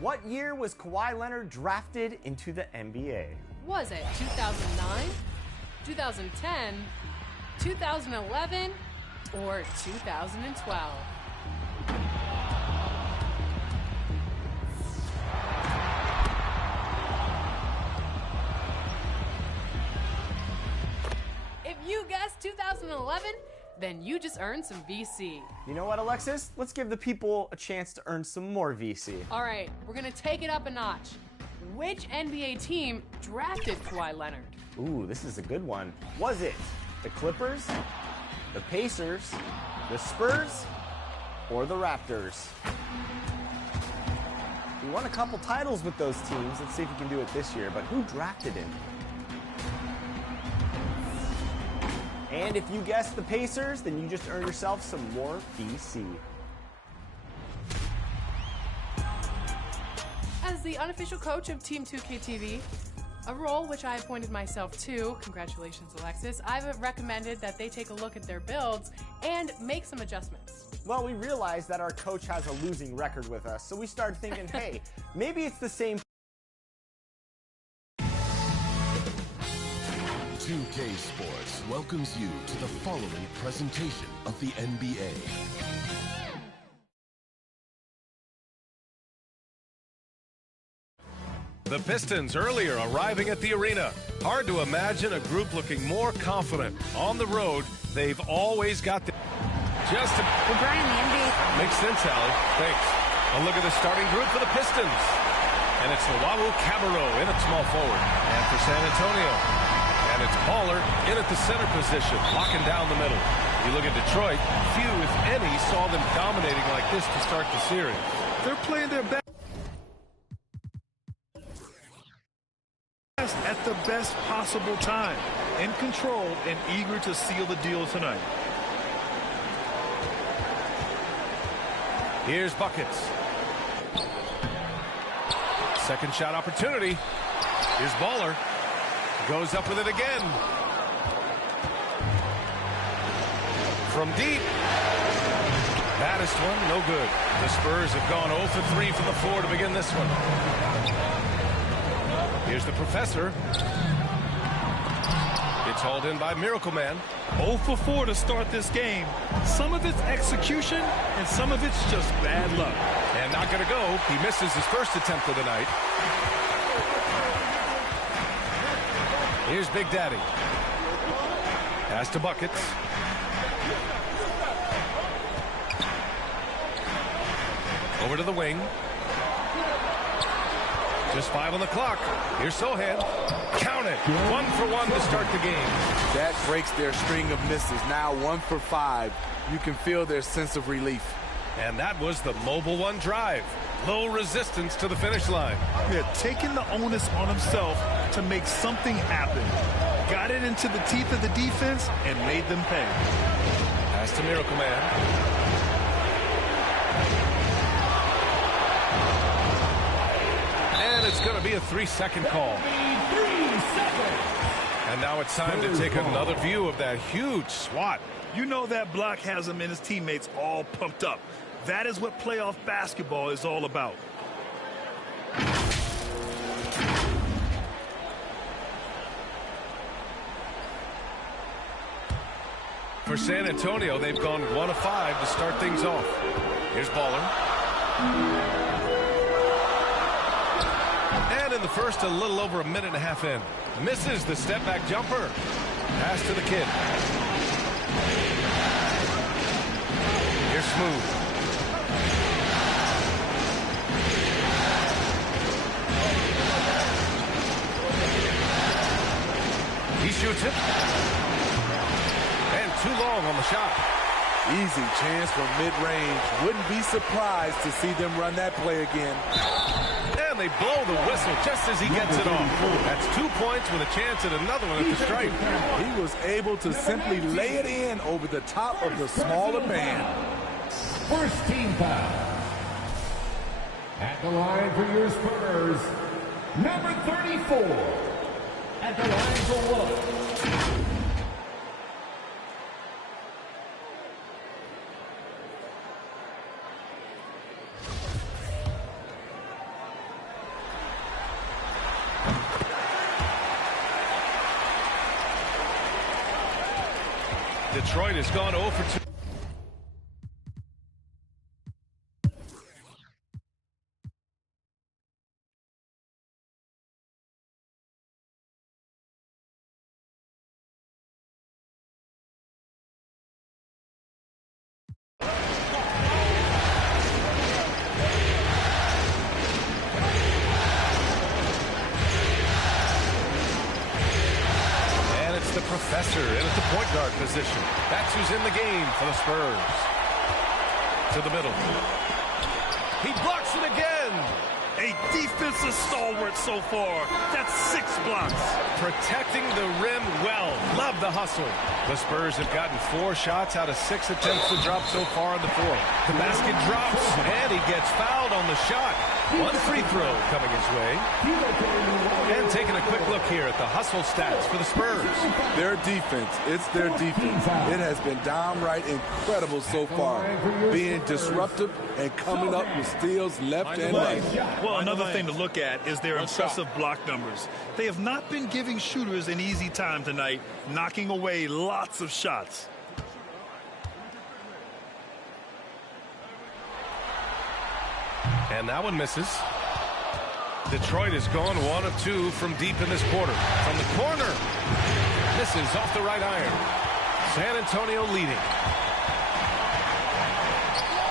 What year was Kawhi Leonard drafted into the NBA? Was it 2009, 2010, 2011, or 2012? If you guessed 2011, then you just earned some VC. You know what, Alexis? Let's give the people a chance to earn some more VC. All right, we're gonna take it up a notch. Which NBA team drafted Kawhi Leonard? Ooh, this is a good one. Was it the Clippers, the Pacers, the Spurs, or the Raptors? We won a couple titles with those teams. Let's see if we can do it this year. But who drafted him? And if you guessed the Pacers, then you just earned yourself some more VC. As the unofficial coach of Team 2K TV, a role which I appointed myself to, congratulations Alexis, I've recommended that they take a look at their builds and make some adjustments. Well, we realized that our coach has a losing record with us, so we started thinking, hey, maybe it's the same. 2K Sports welcomes you to the following presentation of the NBA. The Pistons earlier arriving at the arena. Hard to imagine a group looking more confident. On the road, they've always got the... Just to... Well, Brian, the NBA... Makes sense, Allie. Thanks. A look at the starting group for the Pistons. And it's Luau Cabarro in at small forward. And for San Antonio. And it's Baller in at the center position, locking down the middle. You look at Detroit, few, if any, saw them dominating like this to start the series. They're playing their best at the best possible time, in control and eager to seal the deal tonight. Here's buckets. Second shot opportunity. Here's Baller. Goes up with it again. From deep. Baddest one, no good. The Spurs have gone 0 for 3 from the floor to begin this one. Here's the Professor. It's hauled in by Miracle Man. 0 for 4 to start this game. Some of it's execution, and some of it's just bad luck. And not going to go. He misses his first attempt of the night. Here's Big Daddy. Pass to buckets. Over to the wing. Just 5 on the clock. Here's Sohan. Count it. 1 for 1 to start the game. That breaks their string of misses. Now 1 for 5. You can feel their sense of relief. And that was the Mobile One drive. Low resistance to the finish line. Yeah, taking the onus on himself to make something happen. Got it into the teeth of the defense and made them pay. Pass to Miracle Man. And it's going to be a 3-second call. 3 seconds. And now it's time to take another view of that huge swat. You know that block has him and his teammates all pumped up. That is what playoff basketball is all about. For San Antonio, they've gone 1 of 5 to start things off. Here's Baller. And in the first, a little over a minute and a half in. Misses the step-back jumper. Pass to the kid. Here's Smooth. He shoots it. And too long on the shot. Easy chance from mid-range. Wouldn't be surprised to see them run that play again. And they blow the whistle just as he gets it off. That's 2 points with a chance at another one at the stripe. He was able to simply lay it in over the top of the smaller man. First team foul. At the line for your Spurs, number 34. At the line for one. Detroit has gone 0 for 2. The professor in at the point guard position. That's who's in the game for the Spurs. To the middle. He blocks it again. A defensive stalwart so far. That's 6 blocks. Protecting the rim well. Love the hustle. The Spurs have gotten 4 shots out of 6 attempts to drop so far in the fourth. The basket drops, and he gets fouled on the shot. 1 free throw coming his way. And taking a quick look here at the hustle stats for the Spurs. Their defense, it's their defense. It has been downright incredible so far. Being disruptive and coming up with steals left and right. Well, another thing to look at is their impressive block numbers. They have not been giving shooters an easy time tonight, knocking away lots of shots. And that one misses. Detroit has gone 1 of 2 from deep in this quarter. From the corner. Misses off the right iron. San Antonio leading.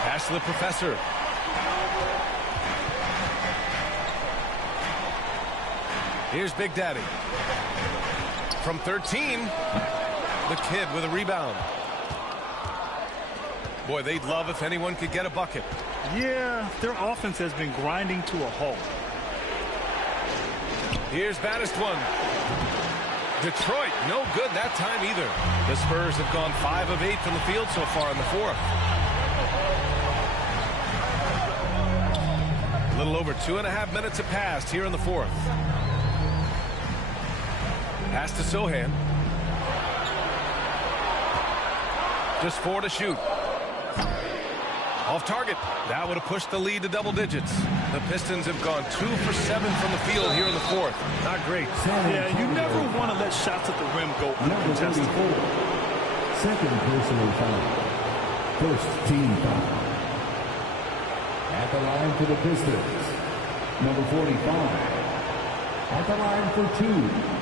Pass to the professor. Here's Big Daddy. From 13, the kid with a rebound. Boy, they'd love if anyone could get a bucket. Yeah, their offense has been grinding to a halt. Here's baddest one. Detroit, no good that time either. The Spurs have gone 5 of 8 from the field so far in the fourth. A little over 2.5 minutes have passed here in the fourth. Pass to Sohan. Just 4 to shoot. Off target. That would have pushed the lead to double digits. The Pistons have gone 2 for 7 from the field here in the fourth. Not great. Yeah, you never want to let shots at the rim go uncontested. Second personal foul. First team foul. At the line for the Pistons, number 45. At the line for 2.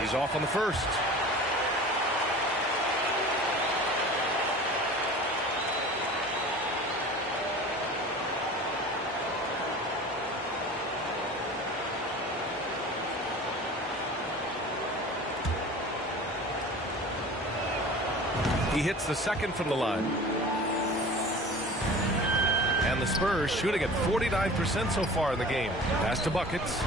He's off on the first. He hits the second from the line. And the Spurs shooting at 49% so far in the game. Pass to buckets.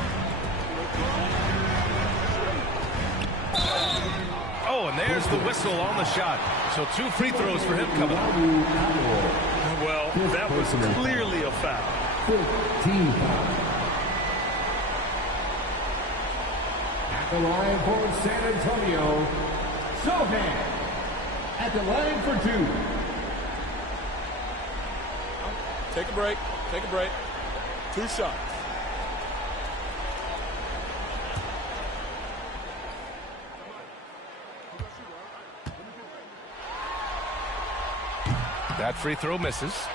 Oh, and there's the whistle on the shot. So 2 free throws for him coming up. Well, that was clearly a foul. 15 foul. At the line for San Antonio, Sohan. At the line for 2. Take a break. Take a break. 2 shots. That free throw misses.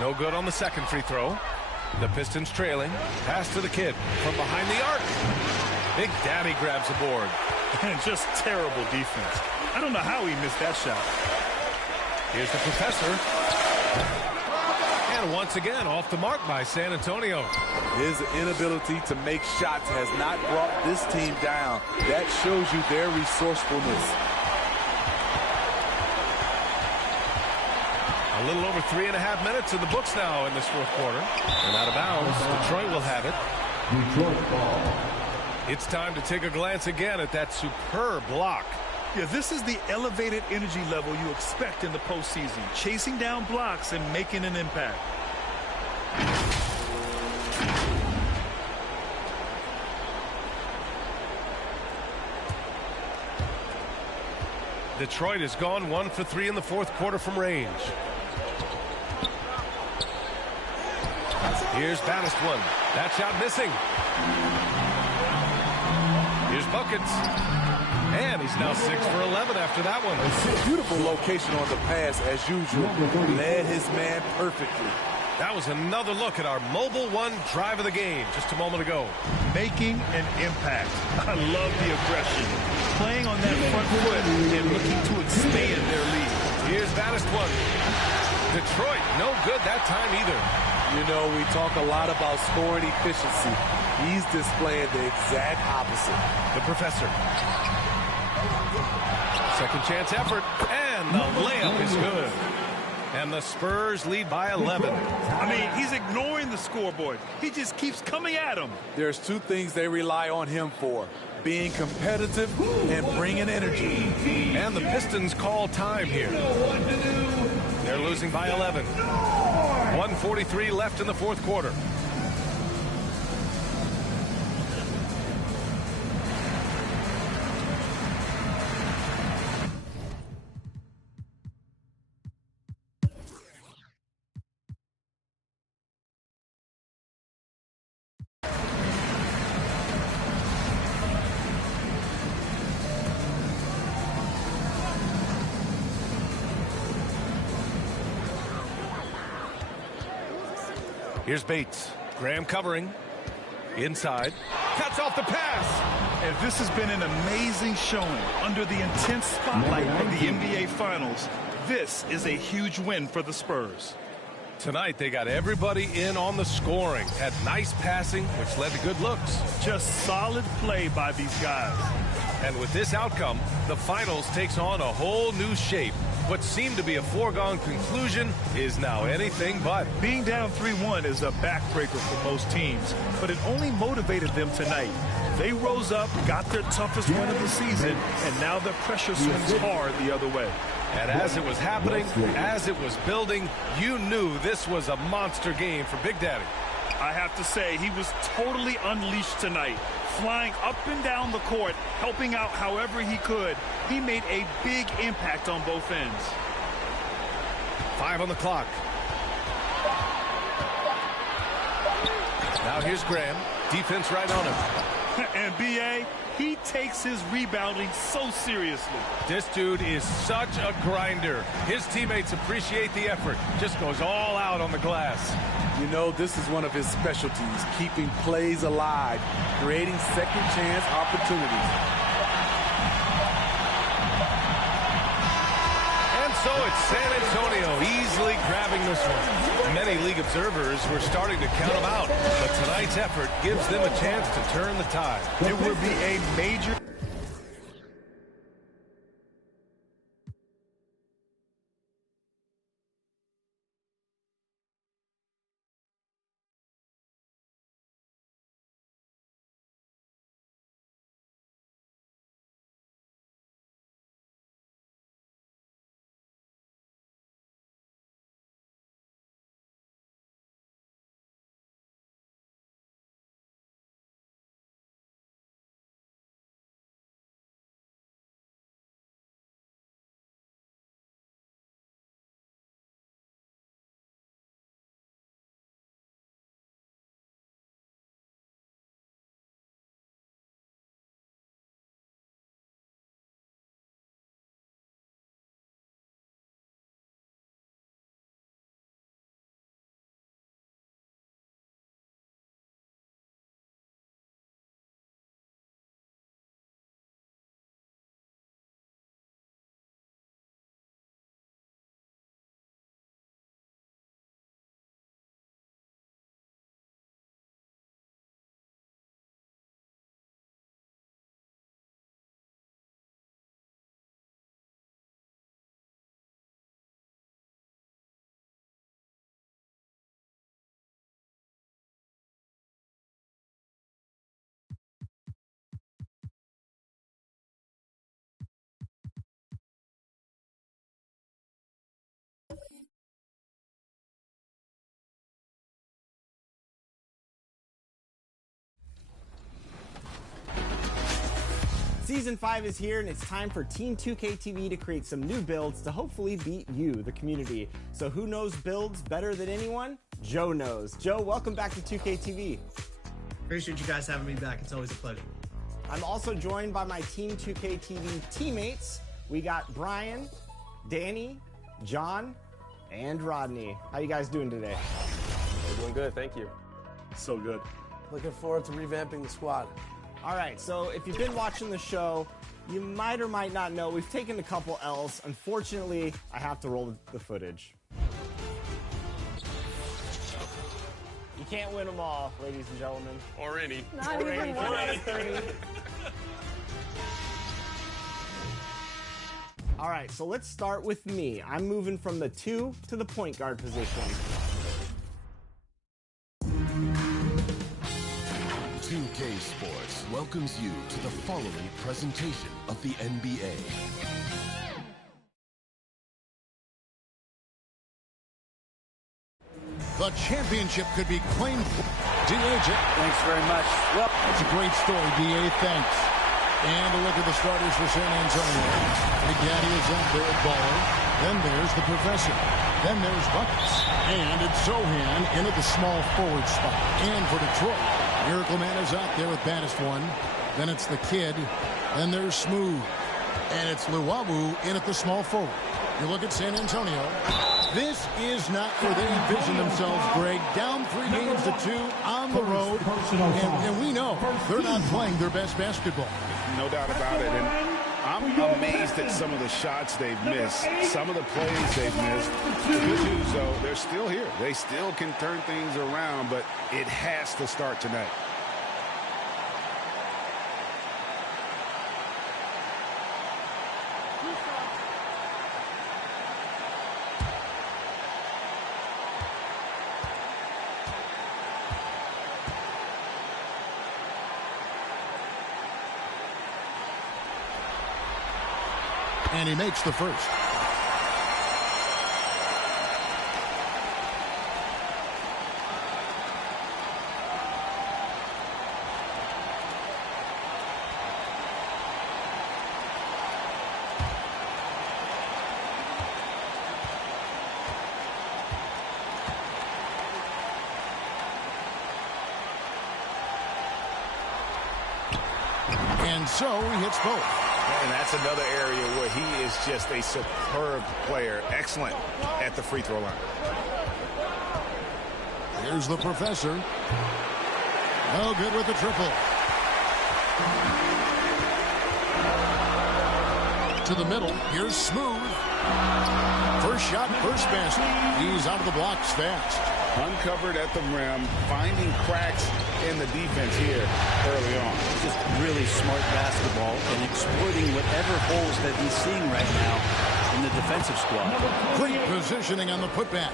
No good on the second free throw. The Pistons trailing. Pass to the kid from behind the arc. Big Daddy grabs the board. And just terrible defense. I don't know how he missed that shot. Here's the professor. And once again, off the mark by San Antonio. His inability to make shots has not brought this team down. That shows you their resourcefulness. A little over 3.5 minutes in the books now in this fourth quarter. And out of bounds, Detroit will have it. Detroit ball. It's time to take a glance again at that superb block. Yeah, this is the elevated energy level you expect in the postseason, chasing down blocks and making an impact. Detroit has gone 1 for 3 in the fourth quarter from range. Here's Baddest one. That shot missing. Here's Buckets. And he's now 6 for 11 after that one. Beautiful location on the pass as usual. Led his man perfectly. That was another look at our mobile one drive of the game just a moment ago. Making an impact. I love the aggression. Playing on that front foot and looking to expand their lead. Here's Baddest one. Detroit, no good that time either. You know, we talk a lot about scoring efficiency. He's displaying the exact opposite. The Professor. Second chance effort, and the layup is good. And the Spurs lead by 11. I mean, he's ignoring the scoreboard. He just keeps coming at him. There's two things they rely on him for: being competitive and bringing energy. And the Pistons call time here. They're losing by 11. 1:43 left in the fourth quarter. Here's Bates. Graham covering. Inside. Cuts off the pass. And this has been an amazing showing under the intense spotlight of the NBA Finals. This is a huge win for the Spurs. Tonight, they got everybody in on the scoring. Had nice passing, which led to good looks. Just solid play by these guys. And with this outcome, the Finals takes on a whole new shape. What seemed to be a foregone conclusion is now anything but. Being down 3-1 is a backbreaker for most teams, but it only motivated them tonight. They rose up, got their toughest win of the season, and now the pressure swings hard the other way. And as it was happening, as it was building, you knew this was a monster game for Big Daddy. I have to say, he was totally unleashed tonight, flying up and down the court, helping out however he could. He made a big impact on both ends. 5 on the clock. Now here's Graham. Defense right on him. And B.A., he takes his rebounding so seriously. This dude is such a grinder. His teammates appreciate the effort. Just goes all out on the glass. You know, this is one of his specialties, keeping plays alive, creating second chance opportunities. And so it's San Antonio easily grabbing this one. Many league observers were starting to count them out, but tonight's effort gives them a chance to turn the tide. It would be a major Season 5 is here, and it's time for Team 2K TV to create some new builds to hopefully beat you, the community. So who knows builds better than anyone? Joe knows. Joe, welcome back to 2K TV. Appreciate you guys having me back. It's always a pleasure. I'm also joined by my Team 2K TV teammates. We got Brian, Danny, John, and Rodney. How you guys doing today? We're doing good, thank you. So good. Looking forward to revamping the squad. All right, so if you've been watching the show, you might or might not know we've taken a couple L's. Unfortunately, I have to roll the footage. You can't win them all, ladies and gentlemen. Or any. Not even one out of 30. All right, so let's start with me. I'm moving from the 2 to the point guard position. 2K Sports welcomes you to the following presentation of the NBA. The championship could be claimed. D.A. Thanks very much. Well, it's a great story, D.A. Thanks. And a look at the starters for San Antonio. Big Daddy is up there at Baller. Then there's the Professor. Then there's Buckets. And it's Zohan in at the small forward spot. And for Detroit, Miracle Man is out there with baddest one. Then it's the Kid. Then there's Smooth. And it's Luwawu in at the small forward. You look at San Antonio. This is not where they envision themselves, Greg. Down 3 games to 2 on the road. And we know they're not playing their best basketball. No doubt about it. And I'm amazed at some of the shots they've missed, some of the plays they've missed. The good news, though, they're still here. They still can turn things around, but it has to start tonight. And he makes the first. And so he hits both. And that's another area where he is just a superb player. Excellent at the free throw line. Here's the Professor. No good with the triple. To the middle. Here's Smooth. First shot, first basket. He's out of the blocks fast. Uncovered at the rim, finding cracks in the defense here early on. just really smart basketball and exploiting whatever holes that he's seeing right now in the defensive squad. Great positioning on the putback.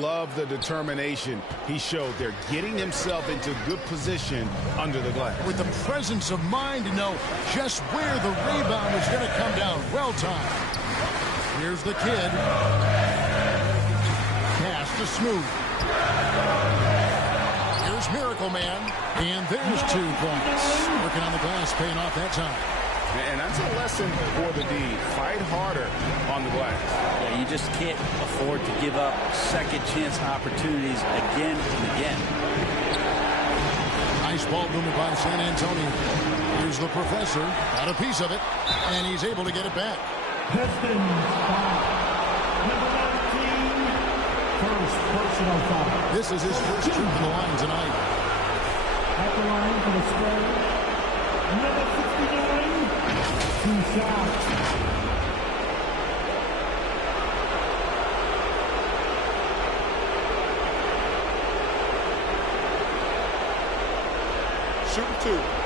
Love the determination he showed there, getting himself into good position under the glass. With the presence of mind to know just where the rebound is going to come down. Well timed. Here's the Kid. Pass to Smooth. Here's Miracle Man. And there's 2 points. Working on the glass, paying off that time. And that's a lesson for the D. Fight harder on the glass. Yeah, you just can't afford to give up second chance opportunities again and again. Nice ball movement by San Antonio. Here's the Professor. Got a piece of it. And he's able to get it back. Pistons number 19, first personal foul. This is his first trip to the line tonight. At the line for the square, number 69, 2 shots. Shooting 2.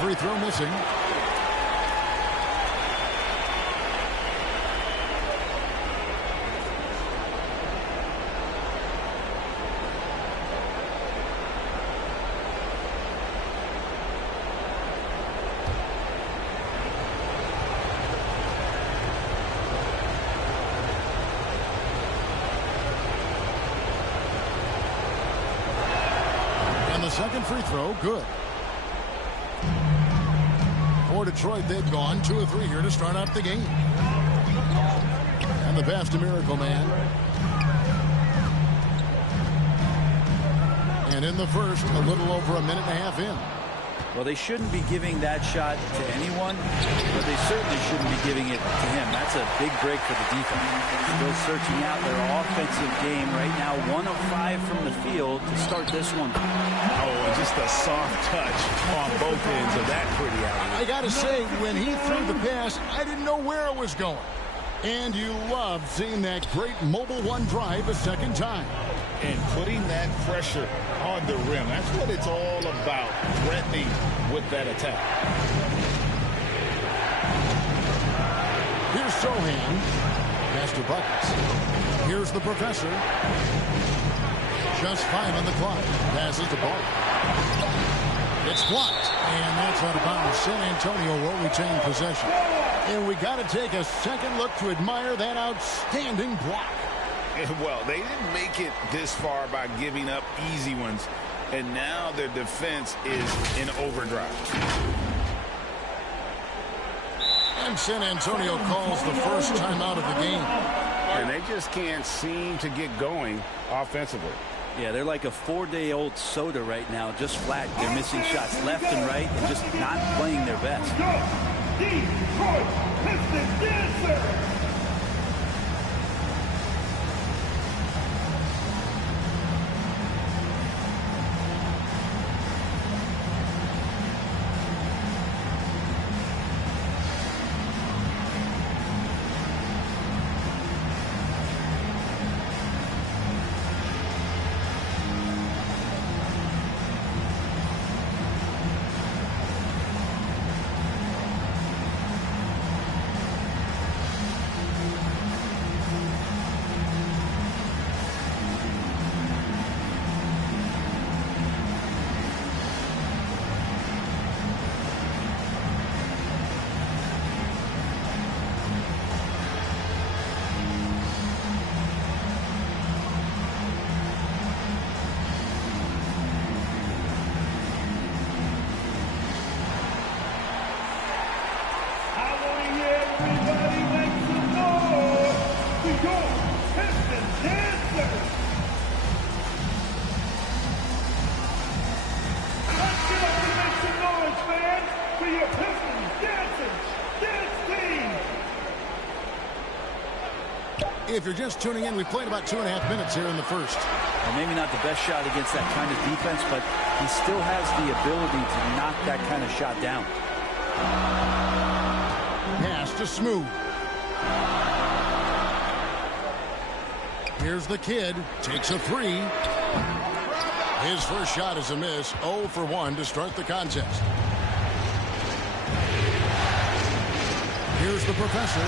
Free throw missing. And the second free throw, good. For Detroit, they've gone 2 of 3 here to start out the game. And the pass to Miracle Man. And in the first, a little over a minute and a half in. Well, they shouldn't be giving that shot to anyone, but they certainly shouldn't be giving it to him. That's a big break for the defense. Still searching out their offensive game right now. 1 of 5 from the field to start this one. Oh, and just a soft touch on both ends of that pretty alley. I got to say, when he threw the pass, I didn't know where it was going. And you love seeing that great mobile one drive a second time. And putting that pressure on the rim. That's what it's all about, threatening with that attack. Here's Sohan. Pass to Buckets. Here's the Professor. Just 5 on the clock. Passes the ball. It's blocked. And that's out of bounds. San Antonio will retain possession. And we got to take a second look to admire that outstanding block. Well, they didn't make it this far by giving up easy ones, and now their defense is in overdrive. And San Antonio calls the first time out of the game. And they just can't seem to get going offensively. Yeah, they're like a 4-day-old soda right now, just flat. They're missing shots left and right and just not playing their best. Detroit Pistons dancer. If you're just tuning in, we played about 2.5 minutes here in the first. Well, maybe not the best shot against that kind of defense, but he still has the ability to knock that kind of shot down. Pass to Smooth. Here's the kid. Takes a 3. His first shot is a miss. 0 for 1 to start the contest. Here's the Professor.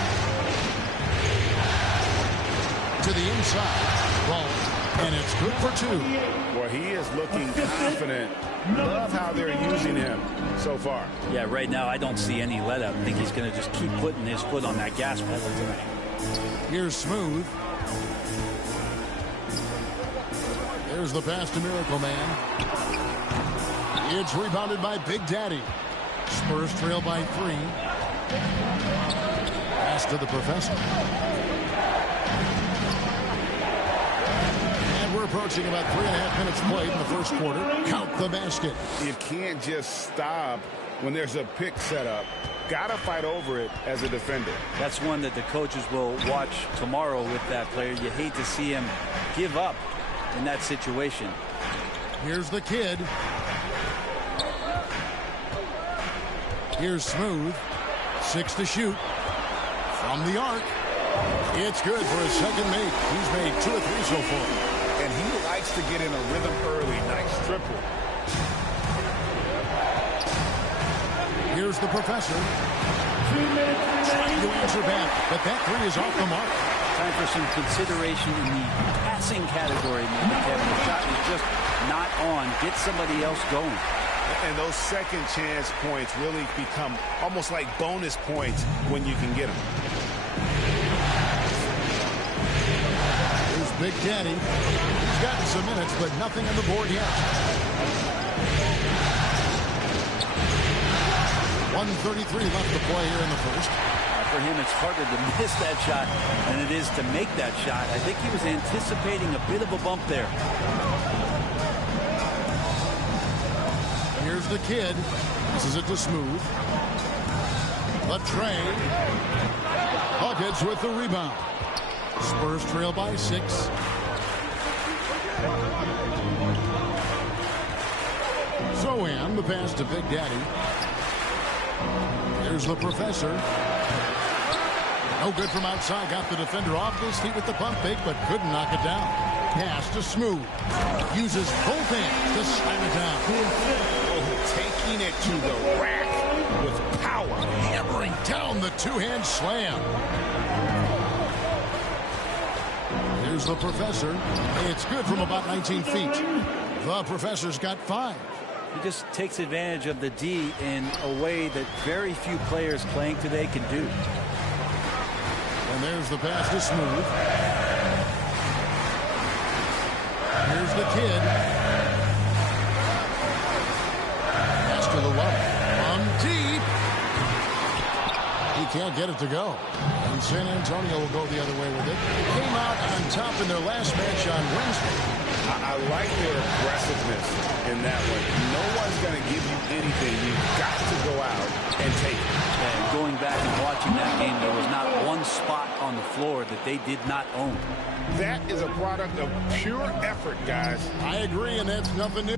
To the inside. Ball. And it's good for 2. Well, he is looking confident. Love how they're using him so far. Yeah, right now I don't see any let up. I think he's going to just keep putting his foot on that gas pedal tonight. Here's Smooth. There's the pass to Miracle Man. It's rebounded by Big Daddy. Spurs trail by 3. Pass to the Professor. And we're approaching about 3.5 minutes played in the first quarter. Count the basket. You can't just stop when there's a pick set up. Gotta fight over it as a defender. That's one that the coaches will watch tomorrow with that player. You hate to see him give up in that situation. Here's the kid. Here's Smooth. 6 to shoot. From the arc. It's good for his second make. He's made 2 of 3 so far. And he likes to get in a rhythm early. Nice triple. Here's the Professor. 2 minutes remaining. To answer back, but that 3 is off the mark. Time for some consideration in the passing category, maybe, Kevin. The shot is just not on. Get somebody else going. And those second chance points really become almost like bonus points when you can get them. Here's Big Daddy. He's gotten some minutes, but nothing on the board yet. 1:33 left to play here in the first. For him, it's harder to miss that shot than it is to make that shot. I think he was anticipating a bit of a bump there. Here's the kid. This is it to Smooth. Latrey. Huggins with the rebound. Spurs trail by 6. Zohan, the pass to Big Daddy. Here's the professor. No good from outside. Got the defender off his feet with the pump fake, but couldn't knock it down. Pass to Smooth. Uses both hands to slam it down. Taking it to the rack with power. Hammering down the two-hand slam. Here's the professor. It's good from about 19 feet. The professor's got 5. He just takes advantage of the D in a way that very few players playing today can do. And there's the pass to Smooth. Here's the kid. Pass to the left. From deep. He can't get it to go. And San Antonio will go the other way with it. Came out on top in their last match on Wednesday. I like their aggressiveness in that one. No one's going to give you anything. You've got to go out and take it. And going back and watching that game, there was not one spot on the floor that they did not own. That is a product of pure effort, guys. I agree, and that's nothing new.